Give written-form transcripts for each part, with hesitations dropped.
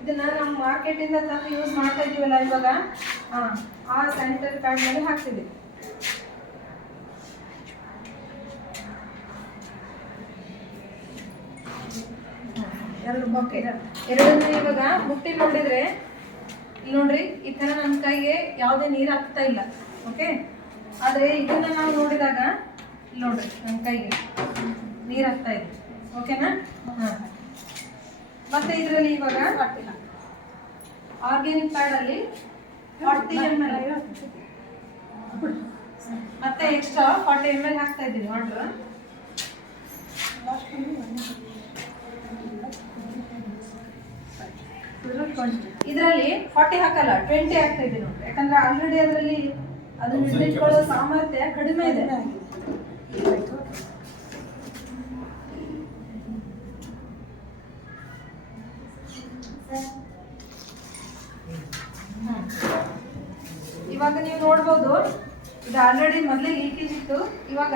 ಇದನ್ನ ನಾವು ಮಾರ್ಕೆಟಿಂದ ತಂದು ಯೂಸ್ ಮಾಡ್ತಾ ಇದೀವಲ್ಲ ಇವಾಗ, ಆ ಸ್ಯಾನಿಟರಿ ಪ್ಯಾಡ್ ಮೇಲೆ ಹಾಕ್ತಿದ್ದೀವಿ. ಎರಡನ್ನೂ ಇವಾಗ ಮುಟ್ಟಿ ನೋಡಿದ್ರೆ ಇಲ್ಲಿ ನೋಡ್ರಿ, ಈ ತರ ನನ್ನ ಕೈಗೆ ಯಾವುದೇ ನೀರು ಹಾಕ್ತಾ ಇಲ್ಲ. ಓಕೆ, ಆದ್ರೆ ಇದನ್ನ ನಾವು ನೋಡಿದಾಗ ಇಲ್ಲಿ ನೋಡ್ರಿ ನನ್ನ ಕೈಗೆ ನೀರು ಹಾಕ್ತಾ ಇದೆ. ಓಕೆನಾ? ಮತ್ತೆ ಇದರಲ್ಲಿ ಇವಾಗ ಆರ್ಗ್ಯಾನಿಕ್ ಪ್ಯಾಡ್ ಅಲ್ಲಿ 40 ml ಮತ್ತೆ ಎಕ್ಸ್ಟ್ರಾ 40 ml ಹಾಕ್ತಾ ಇದ್ದೀವಿ. ನೋಡ್ರ, ಇದರಲ್ಲಿ 40 ಹಾಕಲ್ಲ, 20 ಹಾಕ್ತಾ ಇದ್ದೀವಿ ನೋಡಿ. ಯಾಕಂದ್ರೆ ಆಲ್ರೆಡಿ ಅದರಲ್ಲಿ ಅದನ್ನ ಹಿಡಿದಿಟ್ಕೊಳ್ಳೋ ಸಾಮರ್ಥ್ಯ ಕಡಿಮೆ ಇದೆ. ಇವಾಗ ನೀವು ನೋಡ್ಬೋದು, ಇದು ಆಲ್ರೆಡಿ ಮೊದಲೇ ಲೀಕೇಜ್ ಇತ್ತು. ಇವಾಗ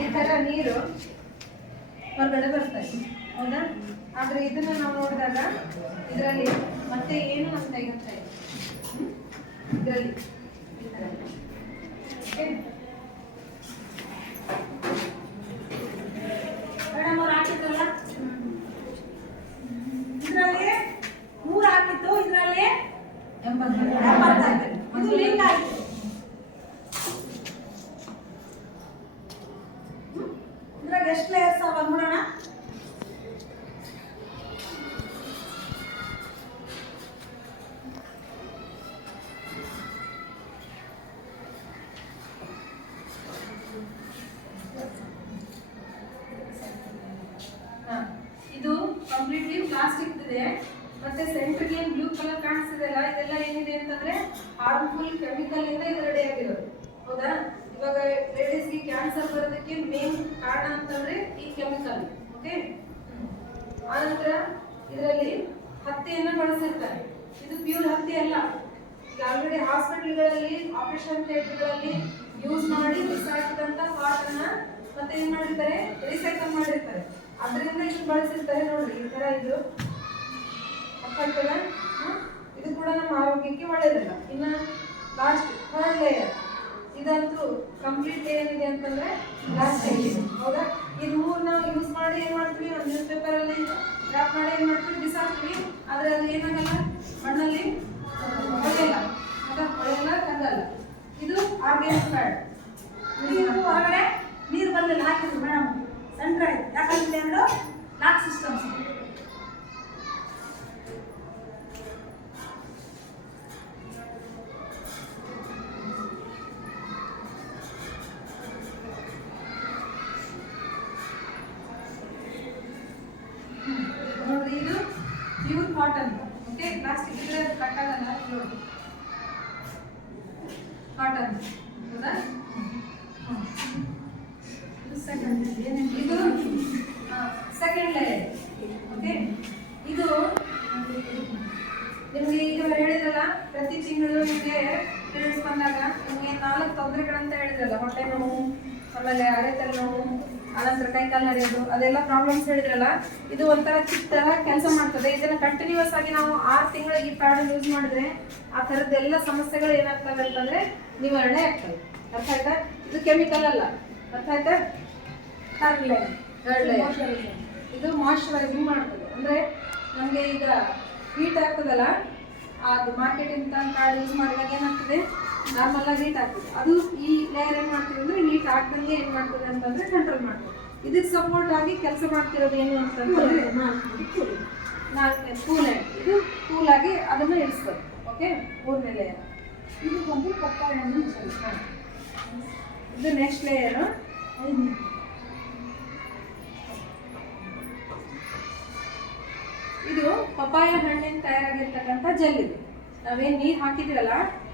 ಈ ತರ ನೀರು ಹೊರಗಡೆ ಬರ್ತಾ ಇದೆ, ಹೌದಾ? ಆದ್ರೆ ಇದನ್ನ ನಾವು ನೋಡಿದಾಗ ಇದರಲ್ಲಿ ಮತ್ತೆ ಏನು ಅಂತ ಇರುತ್ತೆ ಇದರಲ್ಲಿ. ಮೇಡಮ್ ಅವ್ರು ಹಾಕಿದ್ರಲ್ಲ, ಇದರಲ್ಲಿ 3 ಹಾಕಿತ್ತು, ಇದರಲ್ಲಿ 80 ಇದು ಲೀಕ್ ಆಯಿತು. ಇದ್ರಾಗ ಎಷ್ಟು ಲೇಯರ್ಸ್ ಅವ ನೋಡೋಣ. ಇದು ಕಂಪ್ಲೀಟ್ಲಿ ಪ್ಲಾಸ್ಟಿಕ್ ಇದೆ. ಮತ್ತೆ ಸೆಂಟ್ರಿಗೆ ಏನು ಬ್ಲೂ ಕಲರ್ ಕಾಣಿಸ್ತಿದೆಲ್ಲ, ಇದೆಲ್ಲ ಏನಿದೆ ಅಂತಂದ್ರೆ ಹಾರ್ಮ್ಫುಲ್ ಕೆಮಿಕಲ್ ಇಂದ ಇದು ರೆಡಿ ಆಗಿರೋದು, ಹೌದಾ? ಇವಾಗ ಲೇಡೀಸ್ಗೆ ಕ್ಯಾನ್ಸರ್ ಬರೋದಕ್ಕೆ ಮೇನ್ ಕಾರಣ ಅಂತಂದ್ರೆ ಈ ಕೆಮಿಕಲ್. ಓಕೆ, ಆನಂತರ ಇದರಲ್ಲಿ ಹತ್ತಿಯನ್ನ ಬಳಸಿರ್ತಾರೆ. ಇದು ಪ್ಯೂರ್ ಹತ್ತಿ ಅಲ್ಲ. ಈಗ ಆಲ್ರೆಡಿ ಹಾಸ್ಪಿಟಲ್ಗಳಲ್ಲಿ, ಆಪರೇಷನ್ ಥಿಯೇಟರ್ಗಳಲ್ಲಿ ಯೂಸ್ ಮಾಡಿ ಬಿಸಾಕಿದಂತ ಪಾರ್ಟ್ ಅನ್ನ ಮತ್ತೆ ಏನ್ ಮಾಡಿರ್ತಾರೆ, ರೀಸೈಕಲ್ ಮಾಡಿರ್ತಾರೆ. ಅದರಿಂದ ಇದನ್ನ ಬಳಸಿರ್ತಾರೆ. ನೋಡ್ರಿ, ಈ ತರ ಇದು ಇದು ಕೂಡ ನಮ್ಮ ಆರೋಗ್ಯಕ್ಕೆ ಒಳ್ಳೆಯದಲ್ಲ. ಇನ್ನ ಲಾಸ್ಟ್ 3rd ಲೇಯರ್, ಇದಂತೂ ಕಂಪ್ಲೀಟ್ ಏನಿದೆ ಅಂತಂದ್ರೆ ಲಾಸ್ಟ್ ಸ್ಟೇಜ್, ಹೌದಾ? ಇದು 3 ನಾವು ಯೂಸ್ ಮಾಡಿ ಏನ್ ಮಾಡ್ತೀವಿ, ಒಂದು ನ್ಯೂಸ್ ಪೇಪರ್ ಅಲ್ಲಿ ರ್ಯಾಪ್ ಮಾಡಿ ಏನ್ ಮಾಡ್ತೀವಿ, ಬಿಸಾಕ್ತೀವಿ. ಆದ್ರೆ ಅದು ಏನಾಗಲ್ಲ, ಮಣ್ಣಲ್ಲಿ ಹೊಳೆಯಲ್ಲ, ಹೊಳೆಯಲ್ಲ, ತಂಗಲ್ಲ. ಇದು ಆರ್ಗ್ಯಾನಿಕ್ ಪ್ಯಾಡ್. ಇದು ಹೊರಗಡೆ ನೀರು ಬಂದಿಲ್ಲ, ಹಾಕಿದ್ರು ಮೇಡಮ್ ಸಣ್ಣ ಕಡೆ. ಯಾಕಂದ್ರೆ ಅಂದ್ರೆ ಲಾಕ್ ಸಿಸ್ಟಮ್ಸ್. ನೋಡ್ರಿ, ಇದು ಪ್ಯೂರ್ ಕಾಟನ್. ಓಕೆ, ಪ್ಲಾಸ್ಟಿಕ್ ಇದ್ರೆ ಕಟ್ ಆಗಲ್ಲ. ನೋಡಿ, ಕಾಟನ್, ಹೌದಾ? ಇದು ಸೆಕೆಂಡ್ ಲೇಯರ್. ಓಕೆ, ಇದು ನಿಮ್ಗೆ ಈಗ ಹೇಳಿದ್ರಲ್ಲ, ಪ್ರತಿ ತಿಂಗಳು ನಿಮಗೆ ಪೀರಿಯಡ್ಸ್ ಬಂದಾಗ ನಿಮಗೆ 4 ತೊಂದರೆಗಳಂತ ಹೇಳಿದ್ರಲ್ಲ, ಹೊಟ್ಟೆ ನೋವು, ಆಮೇಲೆ ಅರೆತಲೆ ನೋವು, ಆನಂತರ ಕೈಕಾಲು ನಡೆಯೋದು, ಅದೆಲ್ಲ ಪ್ರಾಬ್ಲಮ್ಸ್ ಹೇಳಿದ್ರಲ್ಲ. ಇದು ಒಂಥರ ಚಿಕ್ಕ ತರ ಕೆಲಸ ಮಾಡ್ತದೆ. ಇದನ್ನ ಕಂಟಿನ್ಯೂಸ್ ಆಗಿ ನಾವು 6 ತಿಂಗಳು ಈ ಪ್ಯಾಡ್ ಯೂಸ್ ಮಾಡಿದ್ರೆ ಆ ಥರದ್ದೆಲ್ಲ ಸಮಸ್ಯೆಗಳು ಏನಾಗ್ತವೆ ಅಂತಂದ್ರೆ ನಿವಾರಣೆ ಆಗ್ತವೆ. ಅರ್ಥ ಆಯ್ತಾ? ಇದು ಕೆಮಿಕಲ್ ಅಲ್ಲ, ಅರ್ಥ ಆಯ್ತಾ? 3rd ಲೇಯರ್ ಇದು ಮಾಯಿಶ್ಚರೈಸಿಂಗ್ ಮಾಡ್ತದೆ. ಅಂದ್ರೆ ನಮಗೆ ಈಗ ಹೀಟ್ ಆಗ್ತದಲ್ಲ, ಅದು ಮಾರ್ಕೆಟಿಂದ ಪ್ಯಾಡ್ ಯೂಸ್ ಮಾಡಿದಾಗ ಏನಾಗ್ತದೆ, ನಾರ್ಮಲ್ ಆಗಿ ಹೀಟ್ ಆಗ್ತದೆ. ಅದು ಈ ಲೇಯರ್ ಏನ್ ಮಾಡ್ತೀವಿ ಅಂದ್ರೆ ಹೀಟ್ ಆಗ್ದಂಗೆ ಏನ್ ಮಾಡ್ತದೆ ಅಂತಂದ್ರೆ ಕಂಟ್ರೋಲ್ ಮಾಡ್ತದೆ. ಇದಕ್ಕೆ ಸಪೋರ್ಟ್ ಆಗಿ ಕೆಲಸ ಮಾಡ್ತಿರೋದು ಏನು ಅಂತಂದ್ರೆ 4ನೇ ಕೂಲ್ ಆಗಿ, ಇದು ಕೂಲ್ ಆಗಿ ಅದನ್ನ ಇಳಿಸ್ತದೆ. ಓಕೆ, 3ನೇ ಲೇಯರ್. ಇದು ಬಂದು ಪಪ್ಪಾಯ ಹಣ್ಣು. ಇದು ನೆಕ್ಸ್ಟ್ ಲೇಯರ್. ಇದು ಪಪಾಯ ಹಣ್ಣಿನ ತಯಾರಾಗಿರ್ತಕ್ಕಂಥ ಜೆಲ್. ಇದು ನಾವೇನ್ ನೀರು ಹಾಕಿದ್ವಲ್ಲ,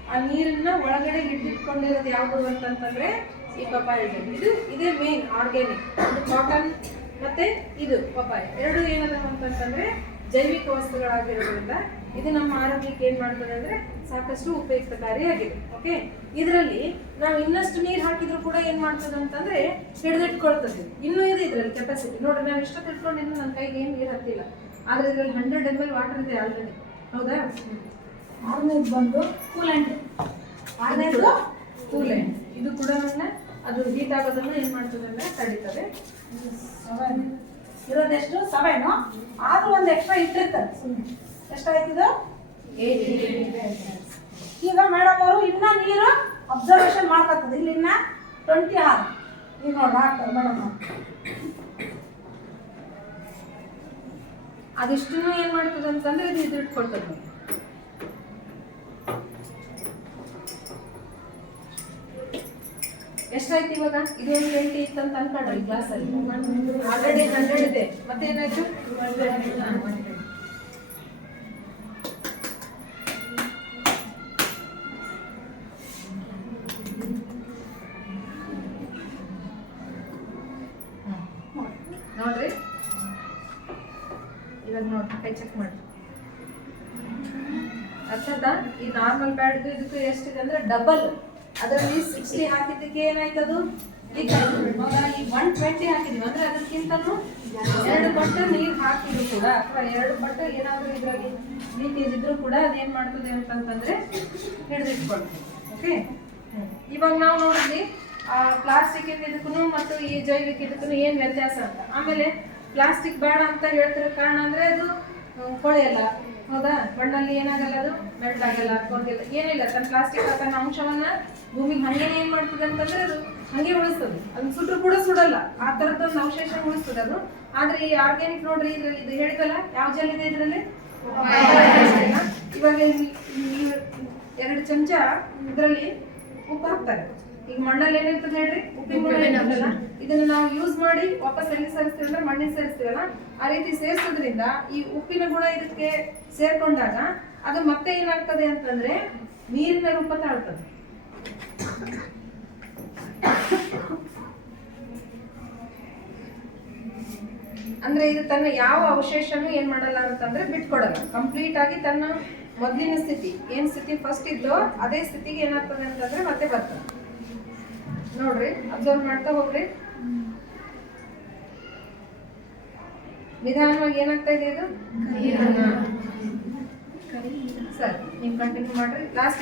ಆ ನೀರನ್ನ ಒಳಗಡೆ ಹಿಡಿದಿಟ್ಕೊಂಡಿರೋದು ಯಾವುದು ಅಂತಂತಂದ್ರೆ ಈ ಪಪಾಯ ಜೆಲ್. ಇದೇ ಮೇನ್ ಆರ್ಗ್ಯಾನಿಕ್. ಇದು ಕಾಟನ್ ಮತ್ತೆ ಇದು ಪಪಾಯ ಎರಡು ಏನದಾವ ಅಂತಂತಂದ್ರೆ ಜೈವಿಕ ವಸ್ತುಗಳಾಗಿರೋದ್ರಿಂದ ಇದು ನಮ್ಮ ಆರೋಗ್ಯಕ್ಕೆ ಏನ್ ಮಾಡ್ತದೆ ಅಂದ್ರೆ ಸಾಕಷ್ಟು ಉಪಯುಕ್ತಕಾರಿಯಾಗಿದೆ. ಓಕೆ, ಇದರಲ್ಲಿ ನಾವು ಇನ್ನಷ್ಟು ನೀರು ಹಾಕಿದ್ರು ಕೂಡ ಏನ್ ಮಾಡ್ತದೆ ಅಂತಂದ್ರೆ ಹಿಡಿದಿಟ್ಕೊಳ್ತದೆ. ಇನ್ನೂ ಇದೆ ಇದರಲ್ಲಿ ಕೆಪಾಸಿಟಿ. ನೋಡ್ರಿ, ನಾನು ಇಷ್ಟ ತಿಳ್ಕೊಂಡು ನನ್ನ ಕೈಗೆ ಏನು ನೀರು ಹತ್ತಿಲ್ಲ. ಆದ್ರೆ ಇದ್ರಲ್ಲಿ 100 ml ವಾಟರ್ ಇದೆ ಆಲ್ರೆಡಿ, ಹೌದಾ? ಆರನೇದು ಬಂದು ಕೂಲೆಂಟ್. ಆರನೇದು ಕೂಲೆಂಟ್. ಇದು ಕೂಡ ಅದು ಹೀಟ್ ಆಗೋದನ್ನು ಏನ್ ಮಾಡ್ತದೆ ಅಂದ್ರೆ ತಡೀತದೆ. 7 ಇರೋದೆಷ್ಟು 7, ಆದ್ರೂ ಒಂದು ಎಕ್ಸ್ಟ್ರಾ ಇಟ್ಟಿರ್ತಾರೆ ಸುಮ್ಮನೆ. ಎಷ್ಟಾಯ್ತಿದು 80. ಈಗ ಮೇಡಮ್ ಅವರು ಇನ್ನ ನೀರು ಅಬ್ಸರ್ವೇಷನ್ ಮಾಡ್ಕೊತದೆ. ಇಲ್ಲಿ ಇನ್ನ 20 ಆರ್ ಈಗ ನೋಡಿ ಹಾಕ್ತಾರೆ ಮೇಡಮ್ ಅವರು. ಅದಿಷ್ಟು ಏನ್ ಮಾಡ್ತದೆ ಅಂತಂದ್ರೆ ಇದು ಇಟ್ಕೊಳ್ತದೆ. ಎಷ್ಟಾಯ್ತು ಇವಾಗ? ಇದು ಒಂದು 20 ಇತ್ತಂತ ಅನ್ಕೊಂಡ್ರಿ ಗ್ಲಾಸ್ ಅಲ್ಲಿ, ಆಲ್ರೆಡಿ 100 ಇದೆ. ಮತ್ತೆ ಏನಾಯ್ತು? ನೋಡ್ರಿ, ಇವಾಗ ನೋಡ್ರಿ, ಕೈ ಚೆಕ್ ಮಾಡಿ. ಅರ್ಥದ? ಈ ನಾರ್ಮಲ್ ಪ್ಯಾಡ್ ಇದಕ್ಕೂ ಎಷ್ಟಿದೆ ಅಂದ್ರೆ ಡಬಲ್. ಅದರಲ್ಲಿ 60 ಹಾಕಿದ್ದಕ್ಕೆ ಏನಾಯ್ತದು? ಹೌದಾ? ಈ 120 ಹಾಕಿದ್ವಿ ಅಂದ್ರೆ ಅದಕ್ಕಿಂತನೂ 2 ಪಟ್ಟು ನೀರು ಹಾಕಿದ್ರು ಕೂಡ, ಅಥವಾ 2 ಪಟ್ಟು ಏನಾದ್ರೂ ಇದರಲ್ಲಿ ಲೀಕೇಜ್ ಇದ್ರೂ ಕೂಡ ಅದೇನ್ ಮಾಡ್ತದೆ ಅಂತಂದ್ರೆ ಹಿಡಿದಿಟ್ಕೊಳ್ತೀವಿ. ಓಕೆ, ಇವಾಗ ನಾವು ನೋಡಿದ್ವಿ ಪ್ಲಾಸ್ಟಿಕ್ ಇದಕ್ಕೂ ಮತ್ತು ಈ ಜೈವಿಕ ಇದಕ್ಕೂ ಏನ್ ವ್ಯತ್ಯಾಸ ಅಂತ. ಆಮೇಲೆ ಪ್ಲಾಸ್ಟಿಕ್ ಬೇಡ ಅಂತ ಹೇಳ್ತಿರೋ ಕಾರಣ ಅಂದ್ರೆ ಅದು ಕೊಳೆಯಲ್ಲ, ಹೌದಾ? ಮಣ್ಣಲ್ಲಿ ಏನಾಗಲ್ಲ, ಅದು ಮೆಲ್ಟ್ ಆಗಲ್ಲ, ಕೊರಗಿಲ್ಲ, ಏನಿಲ್ಲ. ತನ್ನ ಪ್ಲಾಸ್ಟಿಕ್ ತನ್ನ ಅಂಶವನ್ನ ಭೂಮಿಗೆ ಹಂಗೆ ಏನ್ ಮಾಡ್ತದೆ ಅಂತಂದ್ರೆ ಅದು ಹಂಗೆ ಉಳಿಸ್ತದೆ. ಅದನ್ನ ಸುಟ್ಟರು ಕೂಡ ಸುಡಲ್ಲ, ಆ ತರದೊಂದು ಅವಶೇಷ ಉಳಿಸ್ತದೆ ಅದು. ಆದ್ರೆ ಈ ಆರ್ಗ್ಯಾನಿಕ್ ನೋಡ್ರಿ, ಇದ್ರಲ್ಲಿ ಇದು ಹೇಳಿದಲ್ಲ, ಯಾವ ಜೆಲ್ ಇದೆ ಇದರಲ್ಲಿ? ಇವಾಗ 2 ಚಮಚ ಇದರಲ್ಲಿ ಉಪ್ಪು ಹಾಕ್ತಾರೆ. ಈಗ ಮಣ್ಣಲ್ಲಿ ಏನಿರ್ತದೆ ಹೇಳ್ರಿ? ಉಪ್ಪಿನ. ಇದನ್ನ ನಾವು ಯೂಸ್ ಮಾಡಿ ವಾಪಸ್ ಎಲ್ಲಿ ಸೇರಿಸ್ತೀವಿ ಅಂದ್ರೆ ಮಣ್ಣಿಗೆ ಸೇರಿಸ್ತೀವಲ್ಲ, ಆ ರೀತಿ ಸೇರಿಸೋದ್ರಿಂದ ಈ ಉಪ್ಪಿನ ಗುಣ ಇದಕ್ಕೆ ಸೇರ್ಕೊಂಡಾಗ ಅದು ಮತ್ತೆ ಏನಾಗ್ತದೆ ಅಂತಂದ್ರೆ ನೀರಿನ ರೂಪ ತಾಳ್ತದೆ. ಅಂದ್ರೆ ಇದು ತನ್ನ ಯಾವ ಅವಶೇಷನೂ ಏನ್ ಮಾಡಲ್ಲ ಅಂತಂದ್ರೆ ಬಿಟ್ಕೊಡಲ್ಲ. ಕಂಪ್ಲೀಟ್ ಆಗಿ ತನ್ನ ಮೊದಲಿನ ಸ್ಥಿತಿ, ಏನ್ ಸ್ಥಿತಿ ಫಸ್ಟ್ ಇದ್ದೋ ಅದೇ ಸ್ಥಿತಿಗೆ ಏನಾಗ್ತದೆ ಅಂತಂದ್ರೆ ಮತ್ತೆ ಬರ್ತದೆ. ನೋಡ್ರಿ, ಅಬ್ಸರ್ವ್ ಮಾಡ್ತಾ ಹೋಗ್ರಿ. ನಿಧಾನವಾಗಿ ಏನಾಗ್ತಾ ಇದೆ ಇದು? ಸರ್ ನೀವು ಕಂಟಿನ್ಯೂ ಮಾಡ್ರಿ. ಲಾಸ್ಟ್